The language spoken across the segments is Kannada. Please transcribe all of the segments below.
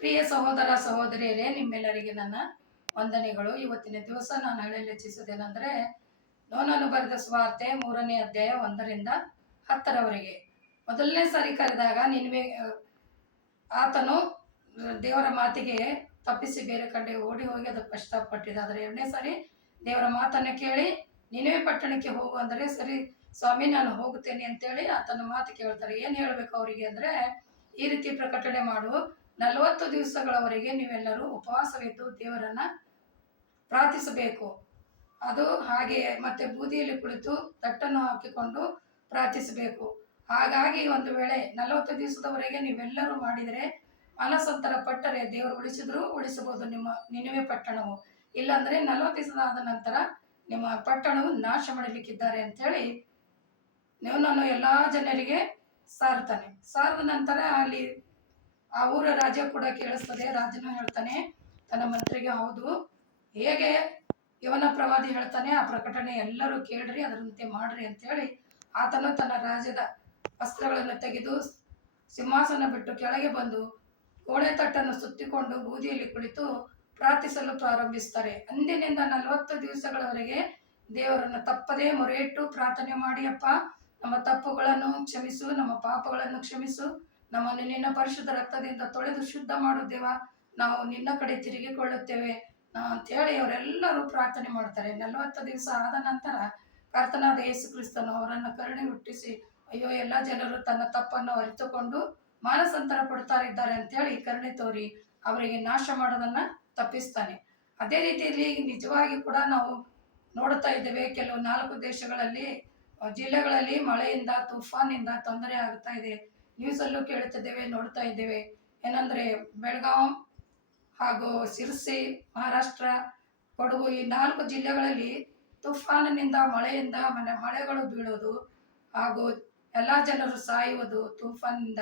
ಪ್ರಿಯ ಸಹೋದರ ಸಹೋದರಿಯರೇ, ನಿಮ್ಮೆಲ್ಲರಿಗೆ ನನ್ನ ವಂದನೆಗಳು. ಇವತ್ತಿನ ದಿವಸ ನಾನು ಹೇಳಲಿಚ್ಛಿಸುವುದೇನೆಂದರೆ, ಯೋನನು ಬರೆದ ಸುವಾರ್ತೆ 3ನೇ ಅಧ್ಯಾಯ 1ರಿಂದ 10ರವರೆಗೆ. ಮೊದಲನೇ ಸಾರಿ ಕರೆದಾಗ ಆತನು ದೇವರ ಮಾತಿಗೆ ತಪ್ಪಿಸಿ ಬೇರೆ ಕಡೆ ಓಡಿ ಹೋಗಿ ಅದಕ್ಕೆ ಪಶ್ಚಾತ್ತಾಪಟ್ಟಿದ್ದ. ಆದರೆ 2ನೇ ಸಾರಿ ದೇವರ ಮಾತನ್ನು ಕೇಳಿ ನಿನವೆ ಪಟ್ಟಣಕ್ಕೆ ಹೋಗು ಅಂದರೆ, ಸರಿ ಸ್ವಾಮಿ ನಾನು ಹೋಗುತ್ತೇನೆ ಅಂತೇಳಿ ಆತನ ಮಾತು ಕೇಳ್ತಾರೆ. ಏನು ಹೇಳಬೇಕು ಅವರಿಗೆ ಅಂದರೆ, ಈ ರೀತಿ ಪ್ರಕಟಣೆ ಮಾಡು, 40 ದಿವಸಗಳವರೆಗೆ ನೀವೆಲ್ಲರೂ ಉಪವಾಸವಿದ್ದು ದೇವರನ್ನ ಪ್ರಾರ್ಥಿಸಬೇಕು. ಅದು ಹಾಗೆ ಮತ್ತೆ ಬೂದಿಯಲ್ಲಿ ಕುಳಿತು ತಟ್ಟನ್ನು ಹಾಕಿಕೊಂಡು ಪ್ರಾರ್ಥಿಸಬೇಕು. ಹಾಗಾಗಿ ಒಂದು ವೇಳೆ 40 ದಿವಸದವರೆಗೆ ನೀವೆಲ್ಲರೂ ಮಾಡಿದರೆ, ಮನಸ್ಸಂತರ ಪಟ್ಟರೆ ದೇವರು ಉಳಿಸಬಹುದು ನಿಮ್ಮ ನಿನವೆ ಪಟ್ಟಣವು. ಇಲ್ಲಾಂದ್ರೆ 40 ದಿವಸದ ನಂತರ ನಿಮ್ಮ ಪಟ್ಟಣವು ನಾಶ ಮಾಡಲಿಕ್ಕಿದ್ದಾರೆ ಅಂತೇಳಿ ನಾನು ಎಲ್ಲಾ ಜನರಿಗೆ ಸಾರ್ತಾನೆ. ಸಾರದ ನಂತರ ಅಲ್ಲಿ ಆ ಊರ ರಾಜ ಕೂಡ ಕೇಳಿಸ್ತದೆ. ರಾಜನು ಹೇಳ್ತಾನೆ ತನ್ನ ಮಂತ್ರಿಗೆ, ಹೌದು, ಹೇಗೆ ಇವನ ಪ್ರವಾದಿ ಹೇಳ್ತಾನೆ ಆ ಪ್ರಕಟಣೆ ಎಲ್ಲರೂ ಕೇಳ್ರಿ, ಅದರಂತೆ ಮಾಡ್ರಿ ಅಂತೇಳಿ ಆತನು ತನ್ನ ರಾಜ್ಯದ ವಸ್ತ್ರಗಳನ್ನು ತೆಗೆದು ಸಿಂಹಾಸನ ಬಿಟ್ಟು ಕೆಳಗೆ ಬಂದು ಗೋಣೆ ತಟ್ಟನ್ನು ಸುತ್ತಿಕೊಂಡು ಬೂದಿಯಲ್ಲಿ ಕುಳಿತು ಪ್ರಾರ್ಥಿಸಲು ಪ್ರಾರಂಭಿಸ್ತಾರೆ. ಅಂದಿನಿಂದ 40 ದಿವಸಗಳವರೆಗೆ ದೇವರನ್ನು ತಪ್ಪದೇ ಮೊರೆಯಿಟ್ಟು ಪ್ರಾರ್ಥನೆ ಮಾಡಿ, ಅಪ್ಪ ನಮ್ಮ ತಪ್ಪುಗಳನ್ನು ಕ್ಷಮಿಸು, ನಮ್ಮ ಪಾಪಗಳನ್ನು ಕ್ಷಮಿಸು, ನಮ್ಮನ್ನು ನಿನ್ನ ಪರಿಶುದ್ಧ ರಕ್ತದಿಂದ ತೊಳೆದು ಶುದ್ಧ ಮಾಡು ದೇವ, ನಾವು ನಿನ್ನ ಕಡೆ ತಿರುಗಿಕೊಳ್ಳುತ್ತೇವೆ ಅಂತೇಳಿ ಅವರೆಲ್ಲರೂ ಪ್ರಾರ್ಥನೆ ಮಾಡ್ತಾರೆ. 40 ದಿವಸ ಆದ ನಂತರ ಕರ್ತನಾದ ಯೇಸು ಕ್ರಿಸ್ತನು ಅವರನ್ನು ಕರುಣೆ ಹುಟ್ಟಿಸಿ, ಅಯ್ಯೋ ಎಲ್ಲ ಜನರು ತನ್ನ ತಪ್ಪನ್ನು ಅರಿತುಕೊಂಡು ಮಾನಸಾಂತರ ಪಡ್ತಾ ಇದ್ದಾರೆ ಅಂತೇಳಿ ಕರುಣೆ ತೋರಿ ಅವರಿಗೆ ನಾಶ ಮಾಡೋದನ್ನ ತಪ್ಪಿಸ್ತಾನೆ. ಅದೇ ರೀತಿಯಲ್ಲಿ ನಿಜವಾಗಿ ಕೂಡ ನಾವು ನೋಡ್ತಾ ಇದ್ದೇವೆ, ಕೆಲವು 4 ದೇಶಗಳಲ್ಲಿ ಜಿಲ್ಲೆಗಳಲ್ಲಿ ಮಳೆಯಿಂದ ತುಫಾನಿಂದ ತೊಂದರೆ ಆಗ್ತಾ ಇದೆ. ನ್ಯೂಸಲ್ಲೂ ಕೇಳುತ್ತಿದ್ದೇವೆ, ನೋಡ್ತಾ ಇದ್ದೇವೆ. ಏನಂದ್ರೆ ಬೆಳಗಾಂ ಹಾಗೂ ಸಿರ್ಸಿ, ಮಹಾರಾಷ್ಟ್ರ, ಕೊಡಗು ಈ 4 ಜಿಲ್ಲೆಗಳಲ್ಲಿ ತುಫಾನಿನಿಂದ ಮಳೆಯಿಂದ ಮಳೆಗಳು ಬೀಳೋದು ಹಾಗೂ ಎಲ್ಲಾ ಜನರು ಸಾಯುವುದು ತುಫಾನಿಂದ.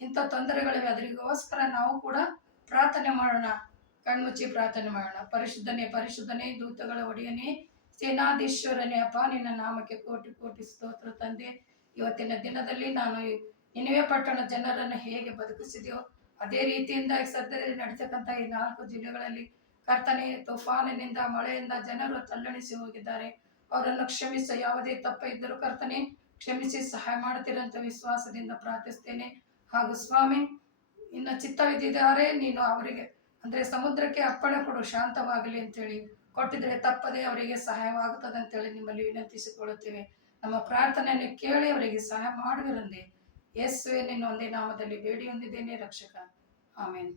ಇಂಥ ತೊಂದರೆಗಳಿವೆ. ಅದರಿಗೋಸ್ಕರ ನಾವು ಕೂಡ ಪ್ರಾರ್ಥನೆ ಮಾಡೋಣ, ಕಣ್ಮುಚ್ಚಿ ಪ್ರಾರ್ಥನೆ ಮಾಡೋಣ. ಪರಿಶುದ್ಧನೇ ಪರಿಶುದ್ಧನೇ, ದೂತಗಳ ಒಡೆಯನೇ, ಸೇನಾಧೀಶ್ವರನೇ, ಅಪ್ಪ ನಿನ್ನ ನಾಮಕ್ಕೆ ಕೋಟಿ ಕೋಟಿ ಸ್ತೋತ್ರ ತಂದೆ. ಇವತ್ತಿನ ದಿನದಲ್ಲಿ ನಾನು ನಿನವೆ ಪಟ್ಟಣ ಜನರನ್ನು ಹೇಗೆ ಬದುಕಿಸಿದೆಯೋ ಅದೇ ರೀತಿಯಿಂದ ಸದ್ಯದಲ್ಲಿ ನಡೀತಕ್ಕಂಥ ಈ 4 ಜಿಲ್ಲೆಗಳಲ್ಲಿ ಕರ್ತನೆ, ತುಫಾನಿನಿಂದ ಮಳೆಯಿಂದ ಜನರು ತಲ್ಲಣಿಸಿ ಹೋಗಿದ್ದಾರೆ. ಅವರನ್ನು ಕ್ಷಮಿಸ, ಯಾವುದೇ ತಪ್ಪ ಇದ್ದರೂ ಕರ್ತನೆ ಕ್ಷಮಿಸಿ ಸಹಾಯ ಮಾಡ್ತೀರಂತ ವಿಶ್ವಾಸದಿಂದ ಪ್ರಾರ್ಥಿಸ್ತೇನೆ. ಹಾಗೂ ಸ್ವಾಮಿ, ಇನ್ನು ಚಿತ್ತವಿದ್ದಿದ್ದಾರೆ ನೀನು ಅವರಿಗೆ ಅಂದ್ರೆ ಸಮುದ್ರಕ್ಕೆ ಅಪ್ಪಣೆ ಕೊಡು, ಶಾಂತವಾಗಲಿ ಅಂತೇಳಿ ಕೊಟ್ಟಿದ್ರೆ ತಪ್ಪದೆ ಅವರಿಗೆ ಸಹಾಯವಾಗುತ್ತದೆ ಅಂತೇಳಿ ನಿಮ್ಮಲ್ಲಿ ವಿನಂತಿಸಿಕೊಳ್ಳುತ್ತೇವೆ. ನಮ್ಮ ಪ್ರಾರ್ಥನೆಯನ್ನು ಕೇಳಿ ಅವರಿಗೆ ಸಹಾಯ ಮಾಡುವಿರಂದೆ ಯೇಸುವೆ ನಿನ್ನ ಒಂದೇ ನಾಮದಲ್ಲಿ ಬೇಡಿ ಹೊಂದಿದ್ದೇನೆ ರಕ್ಷಕ, ಆಮೇನ್.